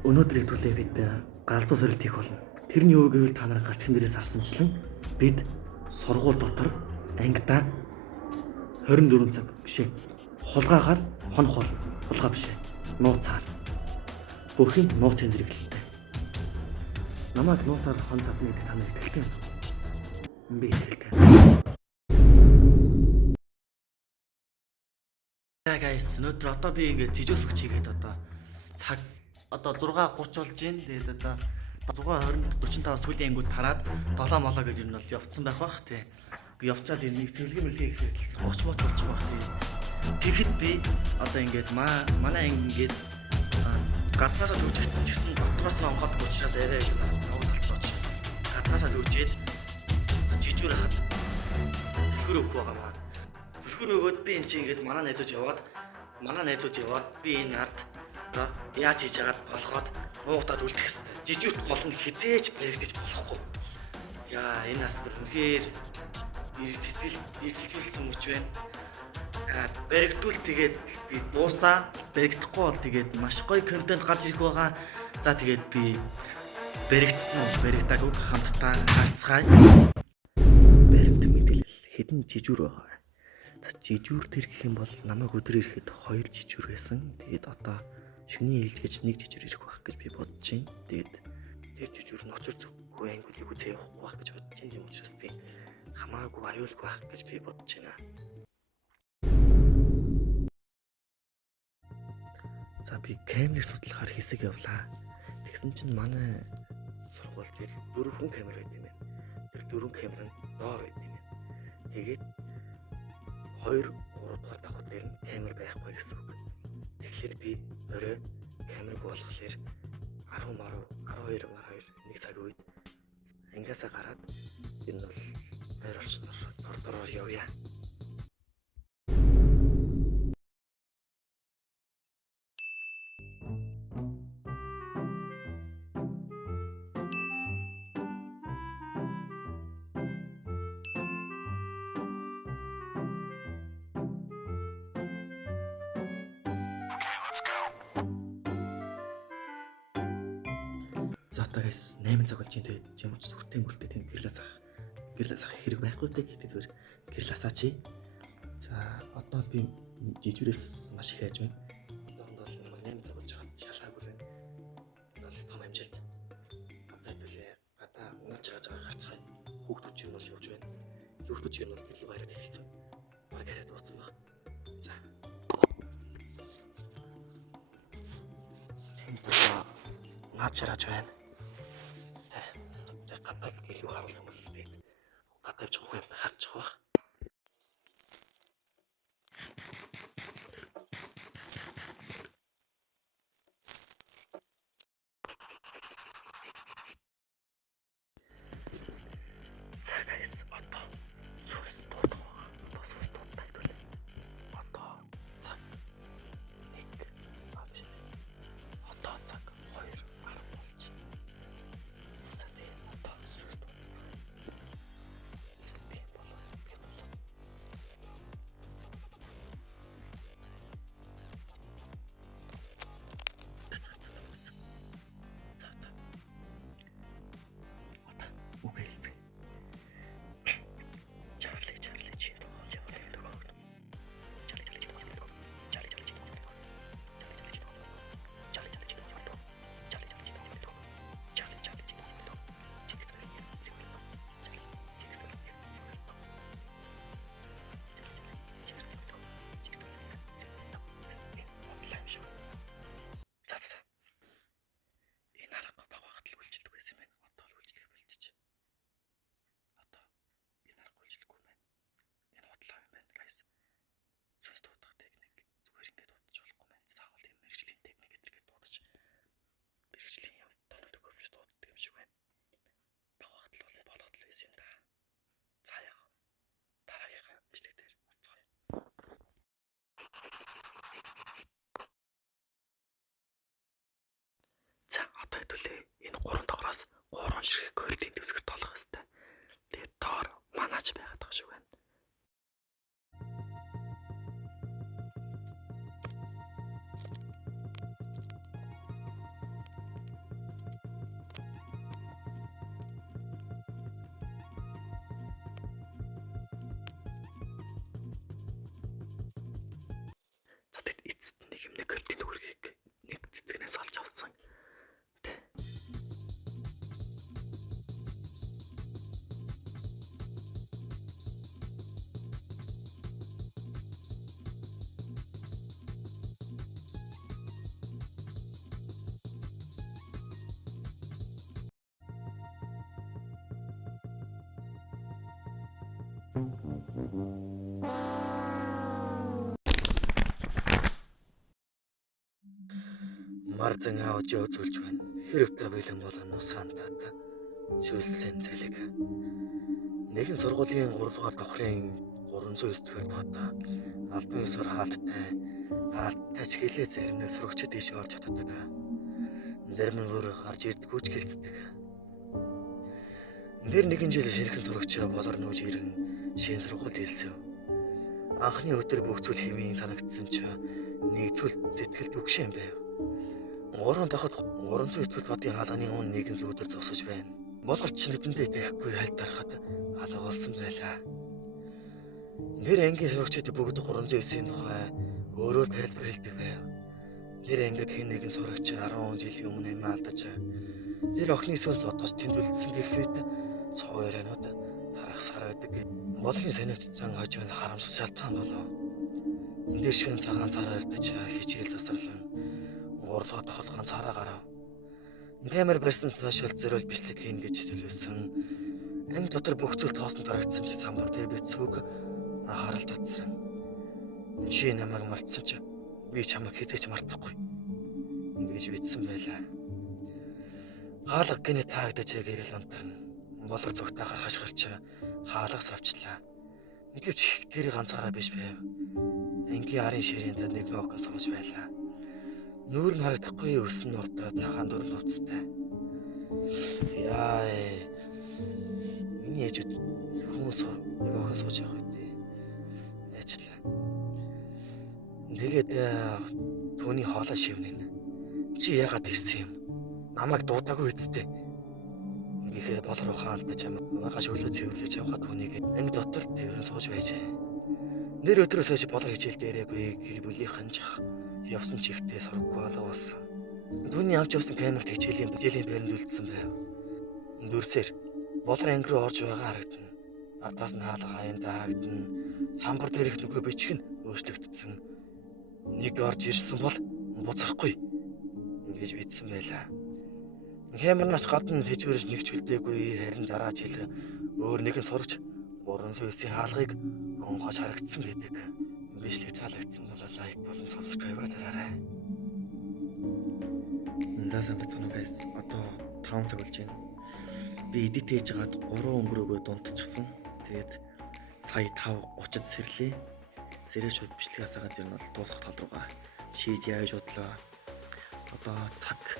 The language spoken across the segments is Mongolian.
Өнөөдрийг түлээ бид галзуу сорилт хийх болно. Тэрний юу гэвэл та нарыг гарчхан дээрээс харсанчлан бид сургууль дотор ангидаа 24 цаг бишээ. Хулгаагаар хонох болно. Хулгай бишээ. Нууцаар. Бүхэн нууцын зэрэглэлтэй. Намайг нууцаар хон цадны гэдэг та нар итгэлтэй. Би итгэлтэй. Guys, өнөөдөр одоо би ингээд жижигсүрч хийгээд одоо цаг одоо 6:30 болж байна. Тэгээд одоо 6:20-45 сүүлийн ангиуд тараад 7 молоо гэж юм бол явцсан байх бах тий. Гэхдээ явчаад нэг цэглэг мэлхий гэхэд 30 болчих бах тий. Тэгэхэд би одоо ингээд манай анги ингээд гаднаасаа төвжигдсэн ч гэсэн дотроос нь онгодог учраас арай их тавд болчихсон. Гаднаасаа төвжээд жижигүр хахад хөр өгөх байгаа маа. Хөр өгөөд би энэ чинь ингээд манай найзууд яваад би энэ ард одоо яаж хийж яагаад болгоод нуугдаад үлдэх хэвээр. Жижигт гол нь хизээж баригдаж болохгүй. Яа энэ бас үнэхээр эргэлзүүлсэн мөч байна. Баригдвал тэгээд би дуусаа, баригдахгүй бол тэгээд маш гоё контент гарч ирэх байгаа. За тэгээд би баригдсан уу, баригдаагүй хамтдаа харцгаая. Баримт мэдээлэл хэдэн жижигүр байгаа. За жижигүр тэр гэх юм бол намайг өдөр ирэхэд 2 жижигүр байсан. Тэгээд одоо шөнийн ээлж гэж 1 жижигүр ирэх байх гэж би бодож байна. Тэгээд тэр жижигүр нь очир зүггүй ангиудыг үзээ явахгүй байх гэж бодож байна. Тийм учраас би хамаагүй аюулгүй байх гэж би бодож байна. За би камерыг судлахаар хэсэг явлаа. Тэгсэн чинь манай сургууль дээр 4 камер байт юм байна. Тэр 4 камер нь доор байт юм байна. Тэгээд 2, 3 дугаар давхар дээр нь камер байхгүй гэсэн үг. Тэгэхээр би орой камерыг болгохлоор 12 1 цаг үед ангиасаа гараад энэ бол ойр орчноор коридороор явъя. За одоо guys 8 цаг болж байна. Тэгээд юм ч сүртэй тийм гэрлээс ах хэрэг байхгүй те гэхдээ зүгээр гэрлээсаа чи. За одоо би жижигрээс маш их хайж байна. Одоохондоо л 8 цаг болж байгаа шалгаагүй байна. Энэ бол том амжилт. Одоо төлөө гадаа унаж байгаа гарцгаая. Хүүхдүүд чинь бол явж байна. Хүүхдүүд чинь бол илүү байраад хэлсэн. Бараг хараад дууссан баг. За. Наад шараач байна. Гадаг илүү харуулах юм бол тэгээд гадагч явах юм харж байгаа. За guys одоо сүс дуудаа. Одоо сүс дуудаа гэдэг. Одоо цаг 1 авч. Одоо цаг 2 10 болж. За тэгээд одоо сүс дуудаа. Би болоо. Окей. За одоо хэдүүлээ энэ 3 доороос 3 ширхэг коридорын төгсгөр толгох хэвээр. Тэгээд доор манаач байгаад байгаа шүү байна. Марзан аавч өөзүүлж байна. Хэрвээ бэлэн болон усаан тата шүлсэн цэлэг. Нэгэн сургуулийн 3 дугаар давхрын 309 дэх тоотой албан ёсоор хаалттай ч хэлээ зарим нь сурагчид ийш орж чаддаг. Зарим нь өөр гарч ирдэггүй ч гэлцдэг. Тэр нэгэн жил шинэхэн сурагч болор нүүж ирэн шинэ сургууль хэлсэв. Анхны өдөр бүх зүйл хэмээн санагдсан ч нэг зүйл сэтгэлд өгшэн байв. 3 дахад 309 дэх хотын хаалганы үн нэгэн сүүдэр зогсож байна. Боловч нүдэндээ итгэхгүй хальт дарахад алга болсон байлаа. Тэр ангийн сурагчид бүгд 309-ийн тухай өөрөөр тайлбар хэлдэг байв. Тэр ангид хэн нэгэн сурагч 10 жилийн өмнө амиа алдаж тэр охины сүнс одоос тэнд үлдсэн гэхэд цоорынууд тарахсаар байдаг. Болгын сонирхцсан хожим нь харамсах шалтгаан болов. Тэр шин цагаан сар ардаж хичээл засварлан 3 дахь толгойн цараа гарав. Камер барьсан сошиал зориул бичлэг хийн гэж төлөвлөсөн. Анги дотор бүх зүйл тоосон дарагдсан ч самбар дээр бицүүг анхаарал татсан. Чи намайг мартсан ч би чамайг хэзээ ч мартахгүй гэж бичсэн байлаа. Хаалга гинэ таагдаж гэрэл онторно. Болор зүгтээ гаргаж гарч хаалгас авчлаа. Гэвч тэр ганцаараа биш байв. Ангийн арын ширээнд нэг ок сууж байлаа. Нүүр нь харагдахгүй өсөн нурдаа цагаан дөрөв хувцастай. Яа. Миний ээж хүмүүс нэг охин сууж явах үедээ яачлаа. Тэгээд түүний хоолой шивнэн. Чи яагаад ирсэн юм? Намайг дуудаагүй үсттэй. Гэхээ болор ухаан алдаж маргааш өглөө цэвэрлэж явгаад түүнийг анги дотор тэрэн сууж байжээ. Нэр өдрөөс хойш болор хичээл дээрээгүй гэр бүлийнхэн жах явсан чихтэй сургаггүй болсон. Түүний авч явсан камерт хичээлийн байранд үлдсэн байв. Дүрсээр болор анги руу орж байгаа харагдана. Ардаас нь хаалга хаяндаа харагдана. Самбар дээрх нөгөө бичиг нь өөрчлөгдсөн. Нэг орж ирсэн бол буцахгүй гэж бичсэн байлаа. Камернаас гадна сэжвэрж нэг ч үлдээгүй, харин дараа жил өөр нэгэн сурагч 309-ийн хаалгыг онгоож харагдсан гэдэг. Бичлэг таалагдсан бол лайк болон subscribe дараарай. За сайн бацхан уу guys. Одоо 5 цаг болж байна. Би эдит хийж хагаад 3 өнгөрөөгөө дундчихсан. Тэгээд сая 5:30-д сэрлээ. Сэрэж шууд бичлэг хасаагаад зэр нь бол дуусах тал руугаа шийд яаж бодлоо. Одоо цаг 5:30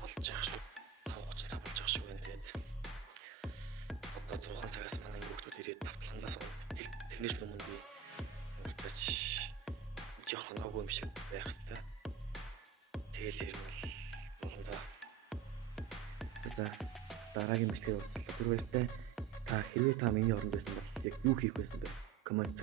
болж байгаа шүү. 5:35 болж байгаа шүү гэнэ. Тэгээд одоо 6 цагаас манай хүүхдүүд ирээд тавтлахандаас тэрнээс өмнө би уртаж жоохон агуу юм шиг байх хэрэгтэй. Тэгэл ирмэл болондоо. За дараагийн бичлэгээр уулзлаа. Түрүүтэй та хэрвээ та миний оронд байсан бол яг юу хийх байсан бэ? Коммент